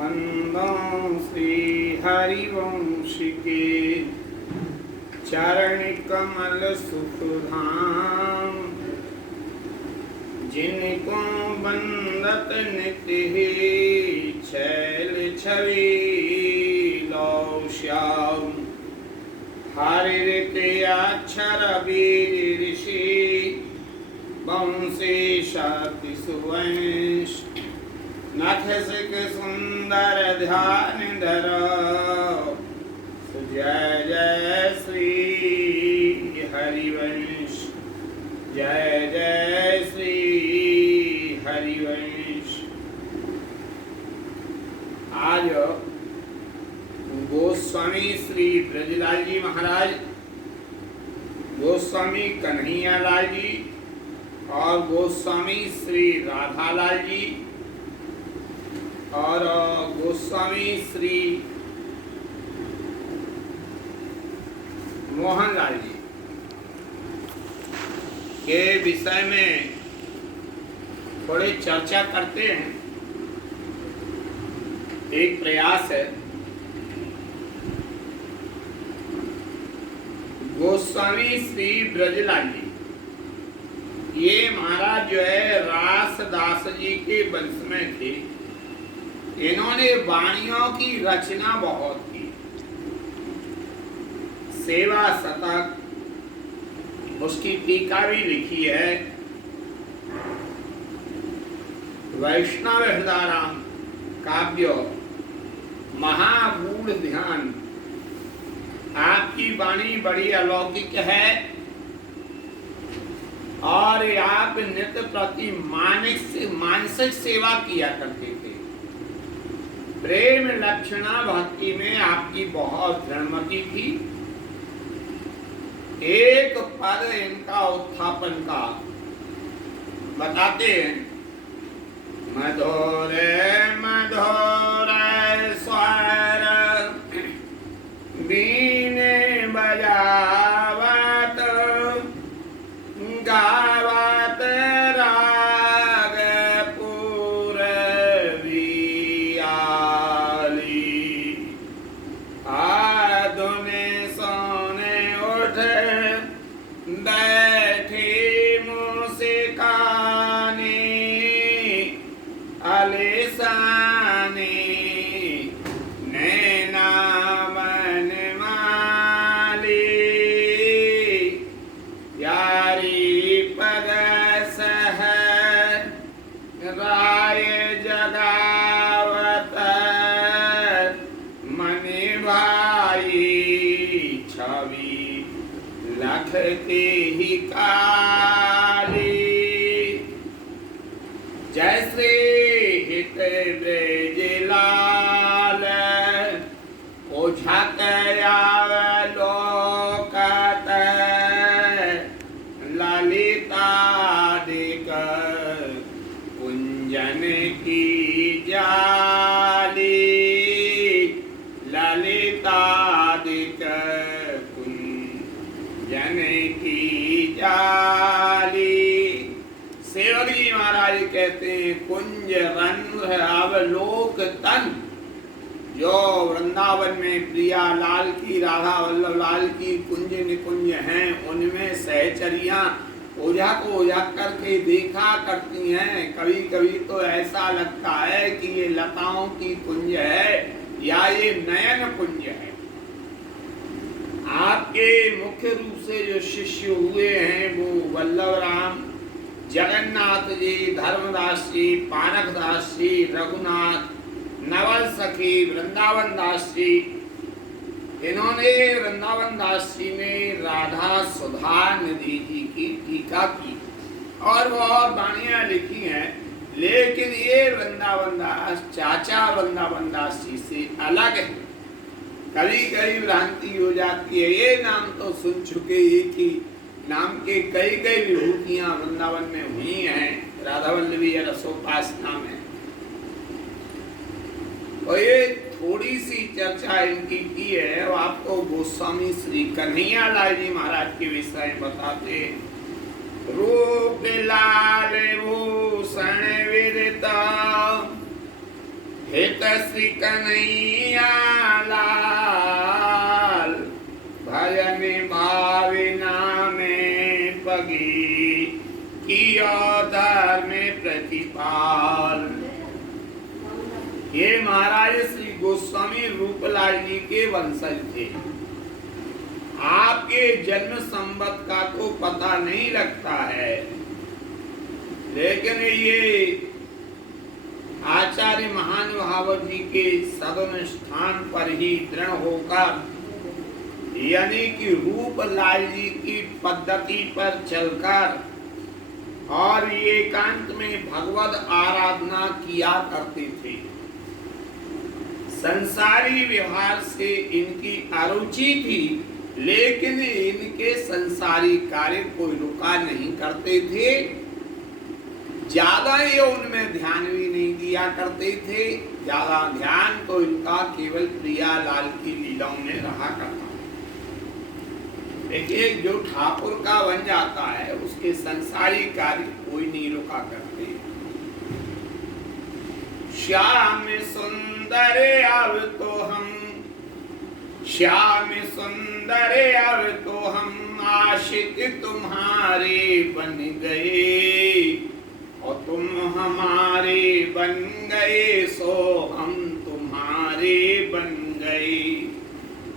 वंदो श्री हरिवंश के चरण कमल सुखधाम, जिनको बंदत नित्य ही छैल छवि लो श्याम। हरित अक्षर वीर ऋषि वंशी शक्ति सुवंश, नथ सिक सुंदर ध्यान धरो। जय जय श्री हरिवंश, जय जय श्री हरिवंश। आज गोस्वामी श्री ब्रजलाल जी महाराज, गोस्वामी कन्हैया लाल जी और गोस्वामी श्री राधालाल जी और गोस्वामी श्री मोहनलाल जी के विषय में थोड़े चर्चा करते हैं। एक प्रयास है। गोस्वामी श्री ब्रजलाल जी, ये महाराज जो है रासदास जी के वंश में थे। इन्होंने वाणियों की रचना बहुत की। सेवा शतक, उसकी टीका भी लिखी है। वैष्णव हृदयाराम काव्य, महागूढ़ ध्यान। आपकी वाणी बड़ी अलौकिक है और आप नित्य प्रति मानसिक सेवा किया करते थे। प्रेम लक्षणा भक्ति में आपकी बहुत दृढ़मति थी। एक पद इनका उत्थापन का बताते हैं। मधुरे मधुरे स्वर बीने बजावत, गावत राग पूरबी आली। आधुने सोने उठे बैठी मुस्कानी, अलिसानी नैना मन माली। यारी पग सह राय जगावत, मनि भाई छवि लखती ही काली। जय श्री हित ब्रजलाल, ओझक लोकत ललितादिक कुंजन की जाली। ललितादिक कुंजन की जाली। सेवक जी महाराज कहते हैं, कुंज रंध्र अवलोकतन। जो वृंदावन में प्रिया लाल की, राधा वल्लभ लाल की कुंज निकुंज हैं, उनमें सहचरियां ओझा को ओझा करके देखा करती हैं। कभी कभी तो ऐसा लगता है कि ये लताओं की कुंज है या ये नयन कुंज है। आपके मुख्य रूप से जो शिष्य हुए हैं वो वल्लभ राम, जगन्नाथ जी, धर्मदास जी, पानक दास जी, रघुनाथ, नवल सखी, वृंदावन दास जी। इन्होंने वृंदावन दास जी ने राधा सुधा निधि जी की टीका की और वो और वाणियां लिखी हैं। लेकिन ये वृंदावन दास चाचा वृंदावन दास जी से अलग है। कभी कभी भ्रांति हो जाती है। ये नाम तो सुन चुके, एक ही नाम के कई कई विभूतियां वृंदावन में हुई हैं। राधा वल्लभी या रसोपासना में और ये थोड़ी सी चर्चा इनकी की है। वो आपको गोस्वामी श्री कन्हैया लाल जी महाराज के विषय में बताते। रूप लाल भूषण विरता, हित श्री कन्हैया लाल, भजन भावना में पगी, कियो धर्म प्रतिपाल। ये महाराज श्री गोस्वामी रूपलाल जी के वंशज थे। आपके जन्म संवत का तो पता नहीं लगता है, लेकिन ये आचार्य महानुभाव जी के सदन स्थान पर ही दृढ़ होकर, यानी कि रूपलाल जी की पद्धति पर चलकर और ये एकांत में भगवत आराधना किया करते थे। संसारी व्यवहार से इनकी अरुचि थी, लेकिन इनके संसारी कार्य कोई रुका नहीं करते थे। ज्यादा ये उनमें ध्यान भी नहीं दिया करते थे। ज्यादा ध्यान तो इनका केवल प्रियालाल की लीलाओं में रहा करता। देखिए, जो ठाकुर का बन जाता है उसके संसारी कार्य कोई नहीं रुका करते। श्याम सुंदर अब तो हम, श्याम सुंदर अब तो हम आशिक तुम्हारे बन गए, और तुम हमारे बन गए सो हम तुम्हारे बन गए।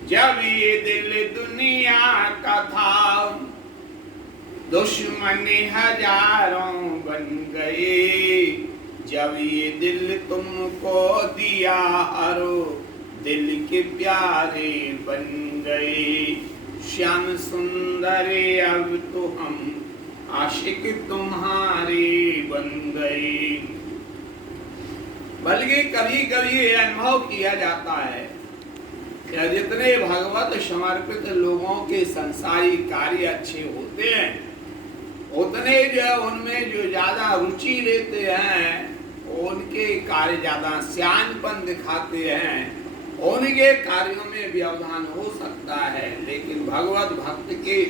जब ये दिल दुनिया का था, दुश्मन हजारों बन गए। जब ये दिल तुमको दिया, हरो दिल के प्यारे बन गए। श्याम सुंदर अब तो हम आशिक तुम्हारे बन गए। बल्कि कभी कभी ये अनुभव किया जाता है कि जितने भगवत समर्पित लोगों के संसारी कार्य अच्छे होते हैं, उतने जो उनमें जो ज्यादा रुचि लेते हैं, उनके कार्य ज्यादा सियानपन दिखाते हैं, उनके कार्यों में व्यवधान हो सकता है। लेकिन भगवत भक्त के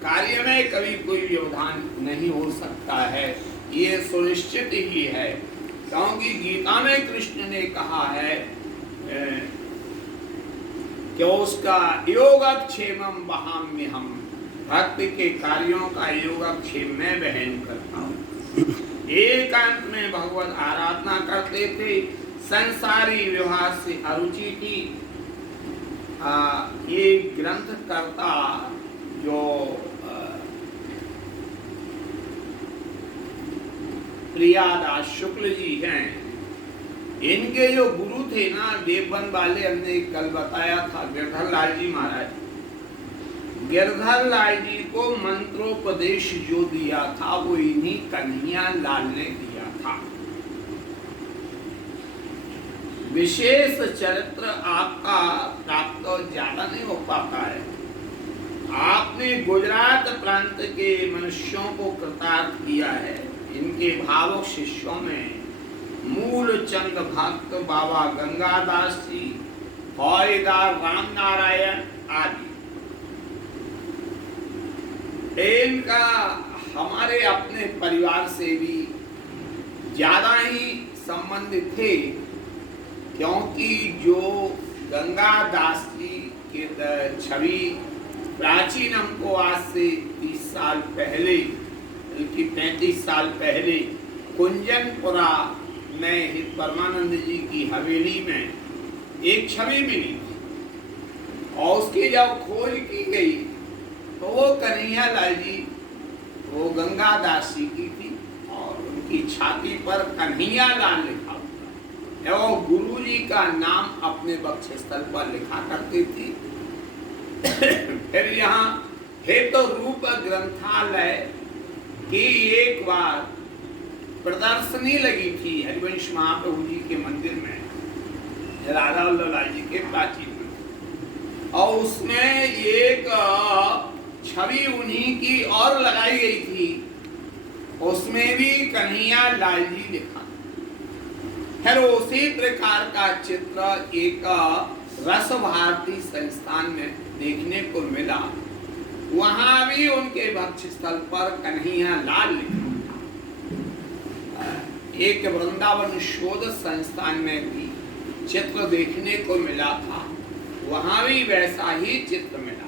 कार्य में कभी कोई व्यवधान नहीं हो सकता है, ये सुनिश्चित ही है। क्योंकि गीता में कृष्ण ने कहा है कि उसका योगक्षेमम वहाम्य हम, भक्त के कार्यों का योगक्षेम में बहन करता हूँ। एकांत में भगवत आराधना करते थे, संसारी व्यवहार से अरुचि थी। ये ग्रंथ करता जो प्रियादास शुक्ल जी हैं, इनके जो गुरु थे ना देवबंद वाले, हमने कल बताया था, गिरधर लाल जी महाराज। गिरधर लाल जी को मंत्रोपदेश जो दिया था वो इन्हीं कन्हैया लाल ने दिया था। विशेष चरित्र आपका प्राप्त ज्यादा नहीं हो पाता है। आपने गुजरात प्रांत के मनुष्यों को कृतार्थ किया है। इनके भावुक शिष्यों में मूलचंद भक्त, बाबा गंगादास जी, फौजदार राम नारायण आदि। इनका हमारे अपने परिवार से भी ज्यादा ही संबंध थे, क्योंकि जो गंगादास जी के छवि प्राचीन हमको आज से 30 साल पहले, बल्कि 35 साल पहले कुंजनपुरा में हित परमानंद जी की हवेली में एक छवि मिली और उसकी जब खोज की गई तो वो कन्हैया लाल जी, वो गंगादास जी की थी और उनकी छाती पर कन्हैया लाल लिखा हुआ एवं गुरु जी का नाम अपने वक्षस्थल पर लिखा करती थी। फिर यहाँ हेतु रूप ग्रंथालय की एक बार प्रदर्शनी लगी थी हरिवंश महाप्रभु जी के मंदिर में, राधा वल्लभ लाल जी के प्राचीन में, और उसमें एक छवि उन्हीं की और लगाई गई थी। उसमें भी कन्हैया लाल जी लिखा। फिर उसी प्रकार का चित्र एक रस भारती संस्थान में देखने को मिला। वहां भी उनके वक्षस्थल पर कन्हैया लाल लिखा। एक वृंदावन शोध संस्थान में भी चित्र देखने को मिला था, वहां भी वैसा ही चित्र मिला।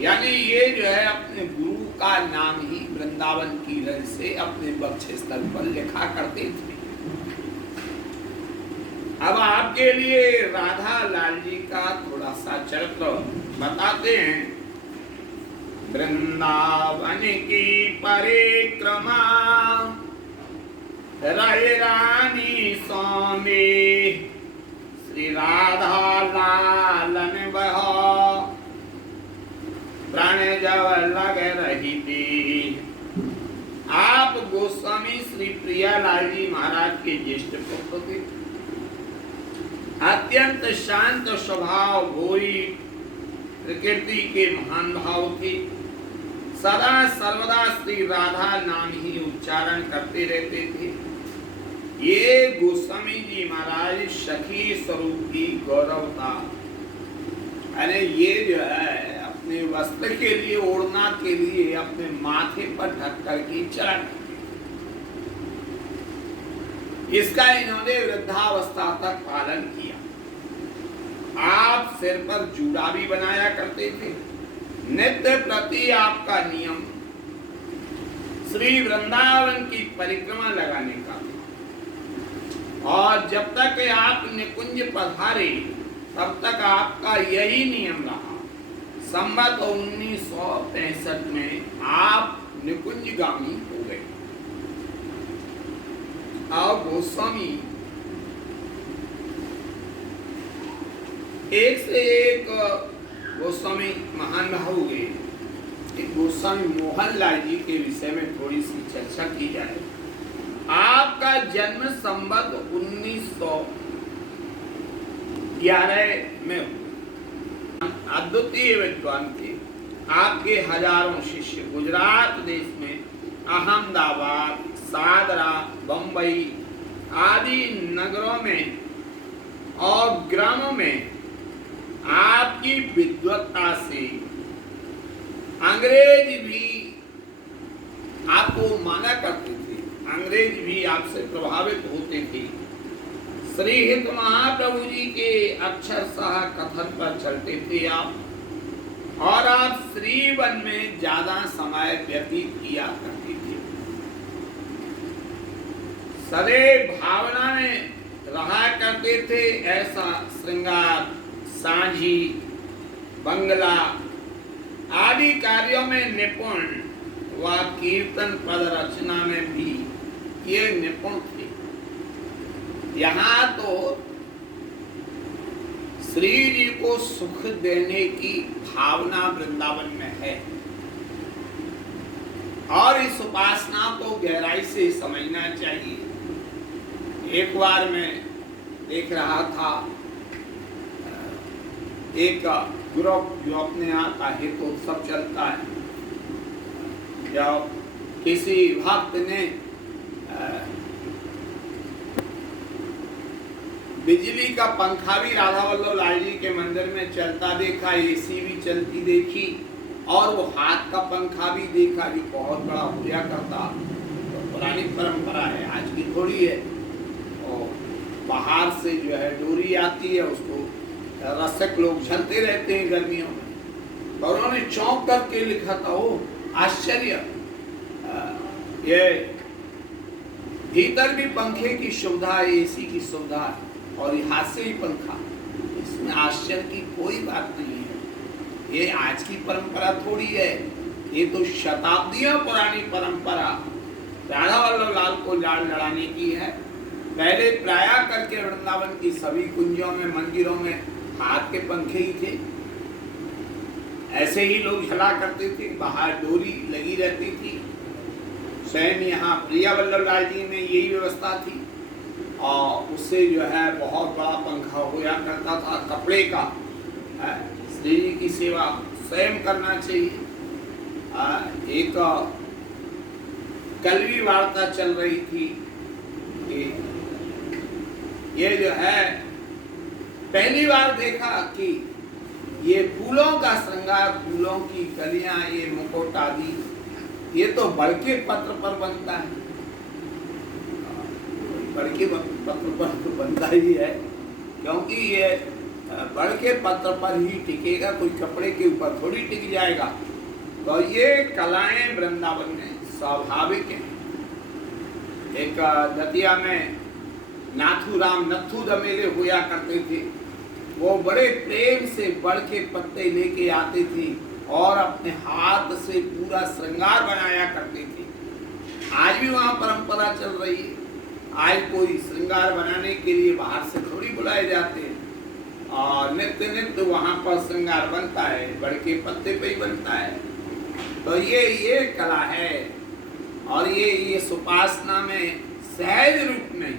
यानी ये जो है अपने गुरु का नाम ही वृंदावन की रज से अपने वक्षस्थल पर लिखा करते थे। अब आपके लिए राधा लाल जी का थोड़ा सा चरित्र बताते हैं। वृंदावन की परिक्रमा राय रानी स्वामी श्री राधा लालन बहा प्राण जब लग रही थी। आप गोस्वामी श्री प्रियालाल जी महाराज के ज्येष्ठ पुत्र थे। अत्यंत शांत स्वभाव, भोई प्रकृति के महान भाव थे। सदा सर्वदा श्री राधा नाम ही उच्चारण करते रहते थे। ये गोस्वामी जी महाराज सखी स्वरूप की गौरवता। अरे ये जो है अपने वस्त्र के लिए, ओढ़ना के लिए अपने माथे पर ढककर की चरण, इसका इन्होंने वृद्धावस्था तक पालन किया। आप सिर पर जूड़ा भी बनाया करते थे। नित्य प्रति आपका नियम श्री वृंदावन की परिक्रमा लगाने का था। और जब तक आप निकुंज पधारे तब तक आपका यही नियम रहा। संवत 1965 में आप निकुंजगामी हो गए। और गोस्वामी एक से एक गोस्वामी महान भाव हुए। गोस्वामी मोहनलाल जी के विषय में थोड़ी सी चर्चा की जाए। आपका जन्म संवत 1911 में हुआ। अद्वितीय विद्वान थे। आपके हजारों शिष्य गुजरात देश में अहमदाबाद, सादरा, बंबई आदि नगरों में और ग्रामों में आपकी विद्वत्ता से अंग्रेज भी आपको माना करते थे। अंग्रेज भी आपसे प्रभावित होते थे। श्री हित महाप्रभु जी के अक्षरशः कथन पर चलते थे आप। और आप श्रीवन में ज्यादा समय व्यतीत किया करते थे। सदैव भावना में रहा करते थे। ऐसा श्रृंगार, सांझी, बंगला आदि कार्यों में निपुण व कीर्तन पद रचना में भी ये निपुण थे। यहाँ तो श्री जी को सुख देने की भावना वृंदावन में है। और इस उपासना को गहराई से समझना चाहिए। एक बार मैं देख रहा था एक ग्रुप जो अपने यहाँ का हितोत्सव चलता है। जब किसी भक्त ने बिजली का पंखा भी राधा वल्लभ लाल जी के मंदिर में चलता देखा, एसी भी चलती देखी और वो हाथ का पंखा भी देखा जो बहुत बड़ा हुआ करता। तो पुरानी परंपरा है, आज की थोड़ी है। और बाहर से जो है डोरी आती है, उसको रसिक लोग झलते रहते हैं गर्मियों में। और उन्होंने चौंक करके लिखा था, ओ आश्चर्य, ये भीतर भी पंखे की सुविधा है, एसी की सुविधा है और हाथ से ही पंखा। इसमें आश्चर्य की कोई बात नहीं है। ये आज की परंपरा थोड़ी है, ये तो शताब्दियों पुरानी परंपरा राधा वल्लभ लाल को लाड़ लड़ाने की है। पहले प्राया करके वृंदावन की सभी कुंजों में, मंदिरों में हाथ के पंखे ही थे। ऐसे ही लोग झला करते थे, बाहर डोरी लगी रहती थी। स्वयं यहाँ प्रिया वल्लभ लाल जी में यही व्यवस्था थी। और उससे जो है बहुत बड़ा पंखा हुआ करता था कपड़े का। श्री जी की सेवा स्वयं करना चाहिए। एक कल भी वार्ता चल रही थी कि ये जो है पहली बार देखा कि ये फूलों का श्रृंगार, फूलों की कलियां, ये मुकुट आदि, ये तो बड़के पत्र पर बनता है। बड़ के पत्र पर तो बनता ही है, क्योंकि ये बड़ के पत्र पर ही टिकेगा, कोई कपड़े के ऊपर थोड़ी टिक जाएगा। तो ये कलाएं वृंदावन में स्वाभाविक हैं। एक दतिया में नाथूराम नथु दमेले हुआ करते थे, वो बड़े प्रेम से बड़ के पत्ते लेके आते थे और अपने हाथ से पूरा श्रृंगार बनाया करते थे। आज भी वहाँ परंपरा चल रही है। आज कोई श्रृंगार बनाने के लिए बाहर से थोड़ी बुलाए जाते हैं, और नित्य नित्य वहाँ पर श्रृंगार बनता है, बड़ के पत्ते पे ही बनता है। तो ये कला है, और ये सुपासना में सहज रूप नहीं,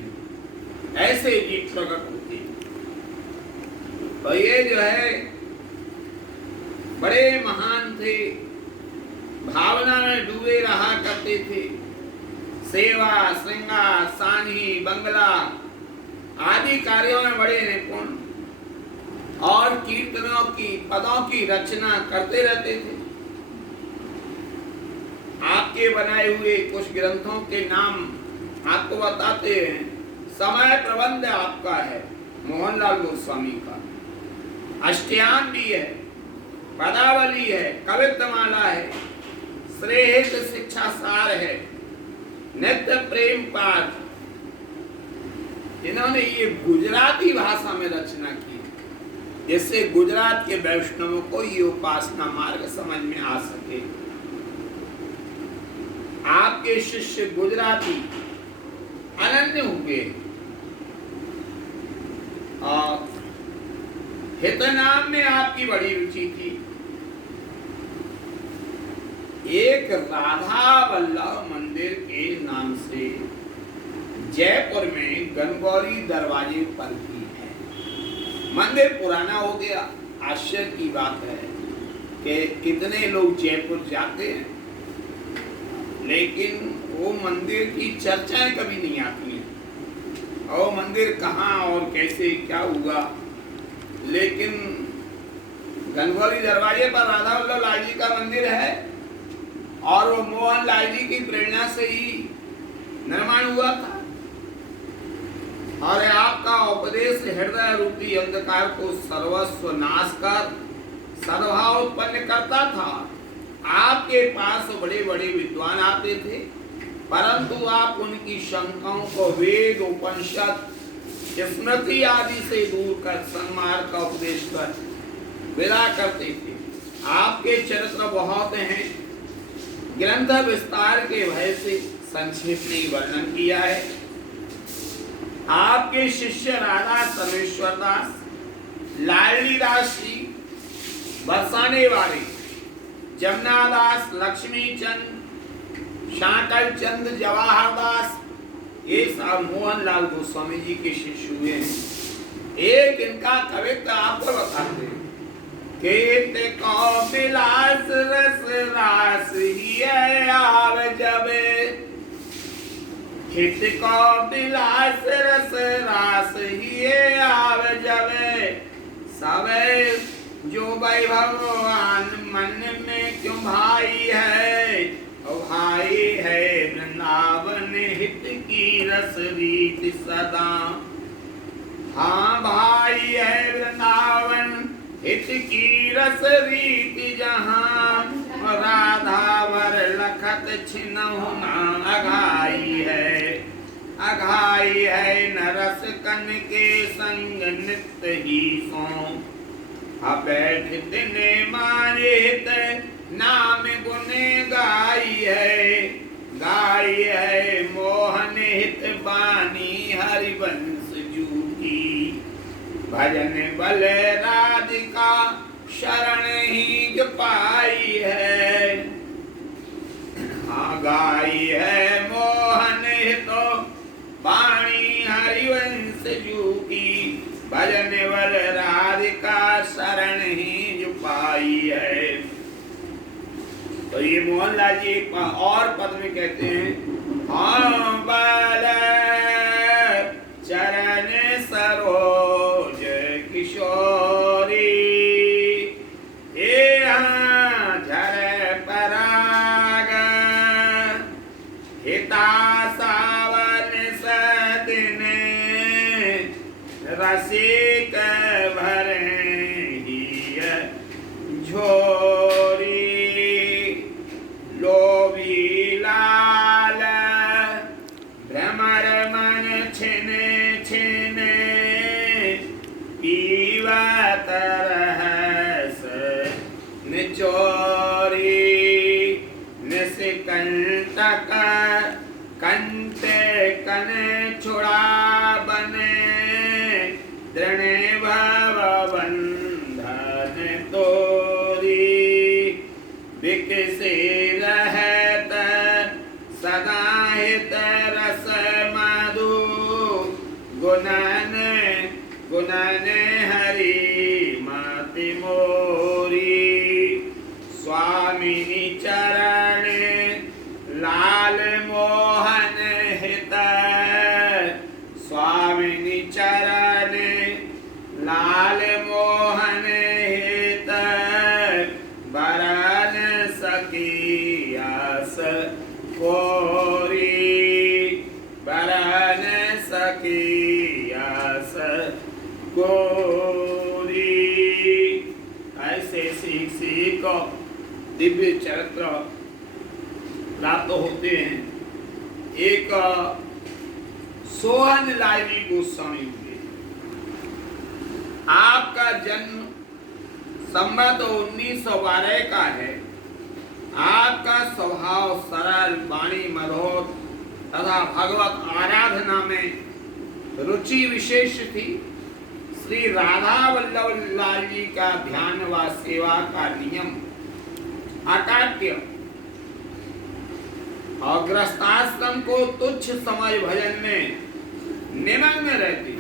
ऐसे ही प्रकट होती है। तो ये जो है बड़े महान थे, भावना में डूबे रहा करते थे। सेवा, श्रृंगार, सानी, बंगला आदि कार्यों में बड़े निपुण, और कीर्तनों की पदों की रचना करते रहते थे। आपके बनाए हुए कुछ ग्रंथों के नाम आपको बताते हैं। समय प्रबंध आपका है मोहनलाल गोस्वामी का, अष्टयाम भी है, पदावली है, कवित्तमाला है, श्रेष्ठ शिक्षा सार है, नित्य प्रेम पाठ। इन्होंने ये गुजराती भाषा में रचना की, जिससे गुजरात के वैष्णवों को ये उपासना मार्ग समझ में आ सके। आपके शिष्य गुजराती अनन्य हुए, और हितनाम में आपकी बड़ी रुचि थी। एक राधा वल्लभ मंदिर के नाम से जयपुर में गणगौरी दरवाजे पर भी है। मंदिर पुराना हो गया। आश्चर्य की बात है कि कितने लोग जयपुर जाते हैं, लेकिन वो मंदिर की चर्चाएं कभी नहीं आती हैं, और मंदिर कहाँ और कैसे क्या हुआ। लेकिन गणगौरी दरवाजे पर राधा वल्लभ लाल जी का मंदिर है, और वो मोहन लाल जी की प्रेरणा से ही निर्माण हुआ था। और आपका उपदेश हृदय रूपी अंधकार को सर्वस्व नाश कर सद्भाव उत्पन्न करता था। आपके पास बड़े बड़े विद्वान आते थे, परंतु आप उनकी शंकाओं को वेद, उपनिषद, स्मृति आदि से दूर कर सन्मार्ग का उपदेश कर विदा करते थे। आपके चरित्र बहुत हैं, ग्रंथ विस्तार के भय से संक्षेप में वर्णन किया है। आपके शिष्य राधा सर्वेश्वर दास, लाडली दास जी, बरसाने वाले जमुना दास, लक्ष्मी चंद, शाकल चंद, जवाहर दास, ये सब मोहनलाल गोस्वामी जी के शिष्य हुए हैं। एक इनका कवित्व आपको बताते हैं। केत को बिलास रस रास ही आव जबे, हित को बिलास रस रास ही आव जबे, सबे जो भगवान मन में क्यों भाई है, ओ भाई है वृंदावन हित की रस रीत सदा। हाँ भाई है वृंदावन हित की रस रीत जहाँ, राधा वर लखत छिनहु ना अघाई है न रस कन के संग नित्य ही सो। बैठ दिन मानित नाम गुण गाई है मोहन हित बानी हरिवंश जूठी। भजन बल राधिका शरण ही जो पाई है, हाँ गाई है मोहन हितो बाणी हरिवंश जूठी। भजन बल राधिका शरण ही जो पाई है। तो ये मोहनलाल जी एक और पद में कहते हैं, हाँ बल चरण सरोज किशोरी, ए हाँ झर पराग हिता सावन सदिन एक भरे ही झोरी लोभी लाल भ्रमर मन छिन छिन पीवत रहस निचोरी निष्कंटक कंटे कन छुड़ा बने दृढ़ भव बंधन तोरी विकसे रहत सदा हित रस मधु गुणन गुणन हरि मति मोरी स्वामिनी चरण लाल मोहन हित स्वामिनी चरण लाल मोहन हित बरन सकी आस कोरी बरन सकी आस कोरी। ऐसे सीख सीख दिव्य चरित्र प्राप्त होते हैं। एक सोहन लाली गोस्वामी हुए। आपका जन्म संवत 1912 का है। आपका स्वभाव सरल, वाणी मधुर तथा भगवत आराधना में रुचि विशेष थी। श्री राधा वल्लभ लाल जी का ध्यान व सेवा का नियम अकाट्य और गृहस्थाश्रम को तुच्छ समझ भजन में निमग्न रहते।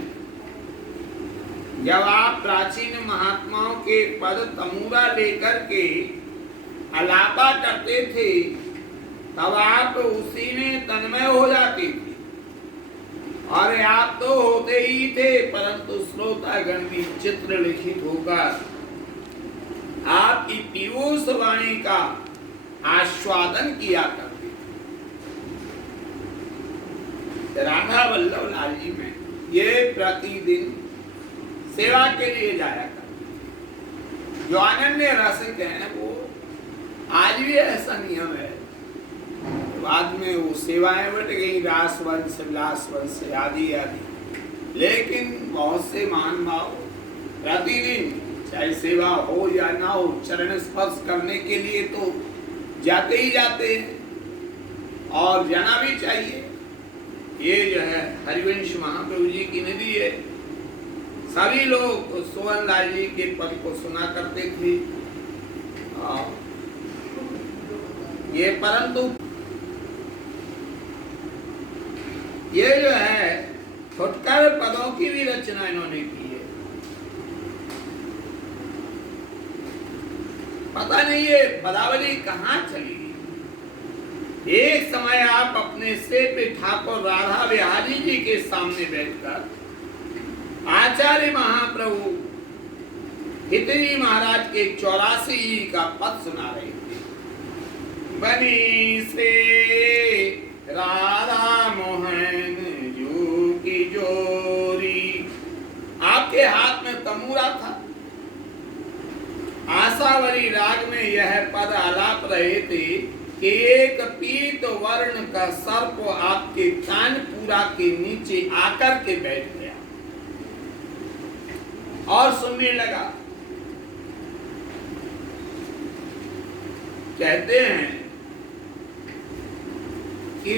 जब आप प्राचीन महात्माओं के पद तमूरा लेकर के अलापा करते थे तब आप उसी में तन्मय हो जाते थे। और आप तो होते ही थे, परंतु श्रोतागण भी चित्र लिखित होकर आपकी पीयूष वाणी का आस्वादन किया करते। राधा वल्लभ लाल जी में ये प्रतिदिन सेवा के लिए जाया करते। जो अनन्य रसिक हैं वो आज भी ऐसा नियम है। बाद में वो सेवाएं बढ़ गई, रास वंश, विलास वंश आदि आदि, लेकिन बहुत से महान भाव प्रतिदिन चाहे सेवा हो या ना हो चरण स्पर्श करने के लिए तो जाते ही जाते हैं और जाना भी चाहिए। ये जो है हरिवंश महाप्रभु जी की नदी है। सभी लोग सोहन लाल जी के पद को सुना करते थे। ये परंतु ये जो है फुटकर पदों की भी रचना इन्होंने की है। पता नहीं ये पदावली कहाँ चली। एक समय आप अपने सेठ ठाकुर राधा बिहारी जी के सामने बैठकर आचार्य महाप्रभु हितरी महाराज के 84 जी का पद सुना रहे थे। बनी से राधा मोहन जू की जोरी। आपके हाथ में तमूरा था। आशावरी राग में यह पद आलाप रहे थे कि एक पीत वर्ण का सर्प आपके कानपुरा के नीचे आकर के बैठ गया और सुनने लगा। कहते हैं कि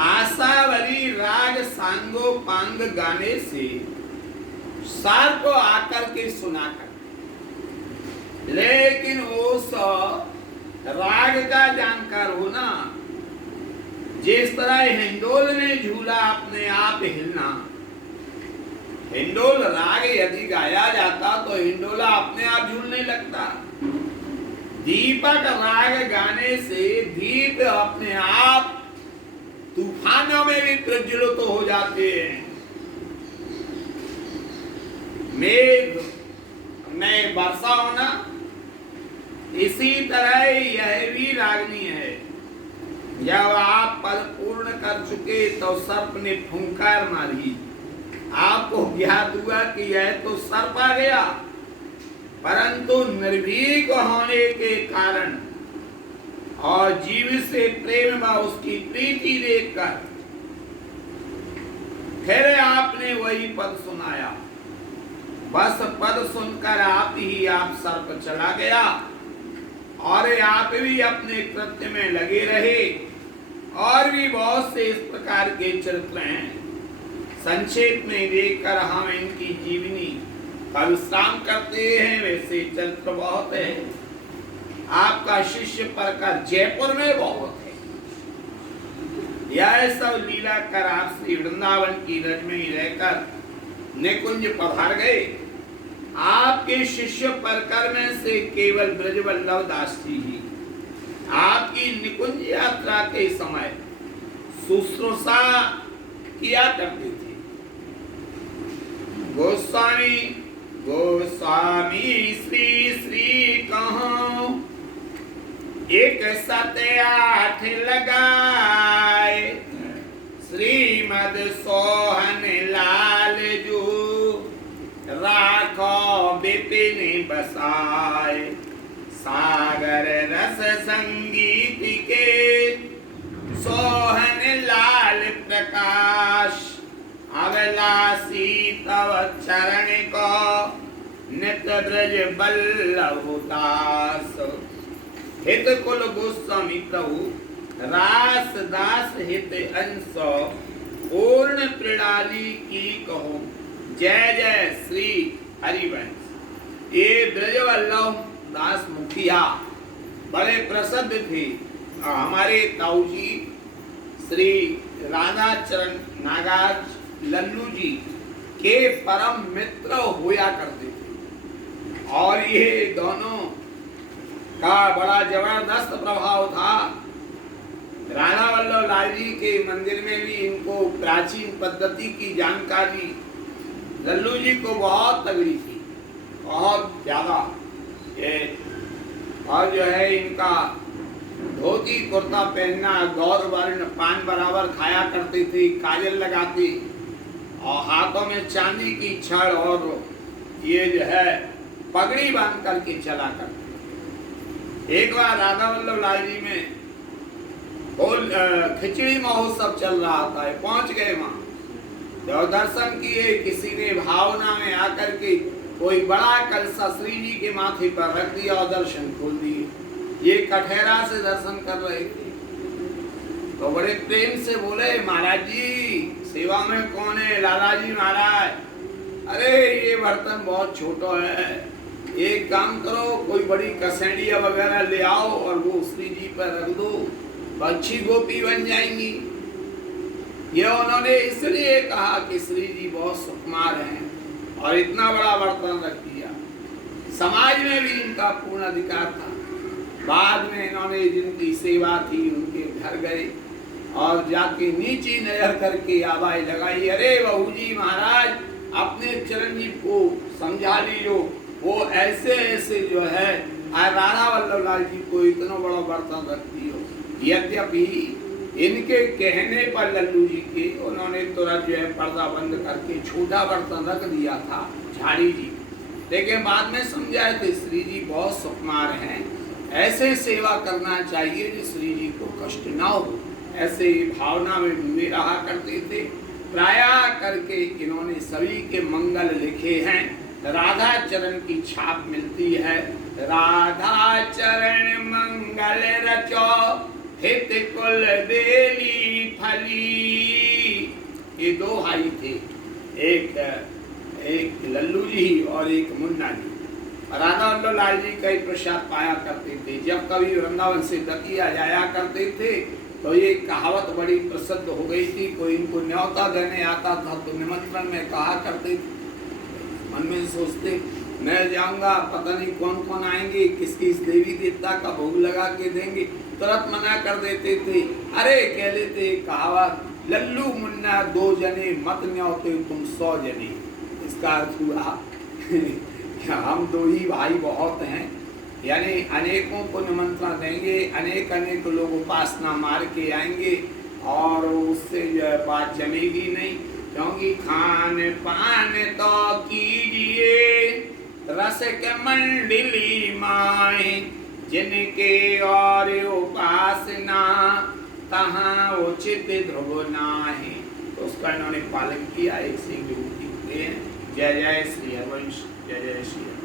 आशावरी राग सांगो पांग गाने से सर्प आकर के सुना कर, लेकिन उस राग का जानकार होना, जिस तरह हिंडोल में झूला अपने आप हिलना, हिंडोल राग यदि गाया जाता तो हिंडोला अपने आप झूलने लगता। दीपक राग गाने से दीप अपने आप तूफानों में भी प्रज्वलित हो जाते हैं। मेघ में वर्षा होना, इसी तरह यह भी रागनी है। जब आप पद पूर्ण कर चुके तो सर्प ने फुंकार मारी, आपको ज्ञात हुआ कि यह तो सर्प आ गया, परंतु निर्भीक होने के कारण और जीव से प्रेम व उसकी प्रीति देखकर फिर आपने वही पद सुनाया। बस पद सुनकर आप सर्प चला गया और आप भी अपने कृत्य में लगे रहे। और भी बहुत से इस प्रकार के चरित्र हैं। संक्षेप में देखकर हम इनकी जीवनी का विश्राम करते हैं। वैसे चरित्र बहुत है। आपका शिष्य परकर जयपुर में बहुत है। यह सब लीला कर आप श्री वृंदावन की रज में ही रहकर निकुंज पधार गए। आपके शिष्य परकर में से केवल ब्रजवल्लभ दास जी ही आपकी निकुंज यात्रा के समय शुश्रूषा किया करते थे। गोस्वामी गोस्वामी श्री श्री कहूं एक 7-8 लगाए, श्रीमद सोहन लाल जू राखो बिपिन बसाए। सागर रस संगीत के सोहन लाल प्रकाश, अभिलाषी तव चरण को नित ब्रज बल्लभ दास। हित कुल गोस्वामी प्रभु रास दास हित अंश, पूर्ण प्रणाली की कहो जय जय श्री हरिवंश। ये ब्रजवल्लभ दास मुखिया बड़े प्रसिद्ध थे। हमारे ताऊ जी श्री राधा चरण नागाज लल्लू जी के परम मित्र होया करते थे और ये दोनों का बड़ा जबरदस्त प्रभाव था। राधा वल्लभ लाल जी के मंदिर में भी इनको प्राचीन पद्धति की जानकारी लल्लू जी को बहुत तगड़ी थी, बहुत ज्यादा। और जो है इनका धोती कुर्ता पहनना, गौर वर्ण, पान बराबर खाया करते थे, काजल लगाते और हाथों में चांदी की छड़ और ये जो है पगड़ी बांध करके चला करते। एक बार राधा वल्लभ लाल जी में खिचड़ी महोत्सव चल रहा था, पहुंच गए वहां। जब दर्शन किए, किसी ने भावना में आकर के कोई बड़ा कलसा श्री जी के माथे पर रख दिया और दर्शन खोल दिए। ये कठहरा से दर्शन कर रहे थे तो बड़े प्रेम से बोले, महाराज जी सेवा में कौन है? लाला जी महाराज। अरे ये बर्तन बहुत छोटा है, एक काम करो कोई बड़ी कसेड़िया वगैरह ले आओ और वो श्री जी पर रख दो, अच्छी गोपी बन जाएंगी। ये उन्होंने इसलिए कहा कि श्री जी बहुत सुकुमार हैं और इतना बड़ा बर्तन रख दिया। समाज में भी इनका पूर्ण अधिकार था। बाद में इन्होंने जिनकी सेवा थी उनके घर गए और जाके नीची नजर करके आवाज लगाई, अरे बहू जी महाराज अपने चिरंजीव को समझा लीजिए, वो ऐसे ऐसे जो है राधा वल्लभ लाल जी को इतना बड़ा बर्तन रख दियो। यद्यपि इनके कहने पर लल्लू जी के उन्होंने तुरंत जो है पर्दा बंद करके छोटा बर्तन रख दिया था झाड़ी जी, लेकिन बाद में समझाए थे श्री जी बहुत सुकुमार हैं, ऐसे सेवा करना चाहिए कि श्री जी को कष्ट ना हो। ऐसे भावना में डूबे रहा करते थे। प्रायः करके इन्होंने सभी के मंगल लिखे हैं। राधा चरण की छाप मिलती है, राधा चरण मंगल रचो हित कुल बेली फली। ये दो भाई थे, एक लल्लू जी और एक मुन्ना जी। राधा वल्लभ लाल जी कई प्रसाद पाया करते थे। जब कभी वृंदावन से दतिया जाया करते थे तो ये कहावत बड़ी प्रसिद्ध हो गई थी। कोई इनको न्योता देने आता था तो निमंत्रण में कहा करते थे, मन में सोचते मैं जाऊंगा, पता नहीं कौन कौन आएंगे, किसकी इस देवी देवता का भोग लगा के देंगे, तुरंत मना कर देते थे। अरे कह देते कहावत, लल्लू मुन्ना दो जने मत न्योते तुम 100 जने। इसका अर्थ हुआ हम दो ही भाई बहुत हैं, यानी अनेकों को निमंत्रण देंगे, अनेक अनेक लोग उपासना मार के आएंगे और उससे जो है बात जमेगी नहीं। क्योंकि खान पान तो कीजिए रस के मंडली माए, जिनके और उपासना तहाँ उचित ध्रुव नाहि। तो उसका इन्होंने पालन किया, एक सिंह विभूति हुए हैं। जय जय श्री हरिवंश, जय जय श्री हरि।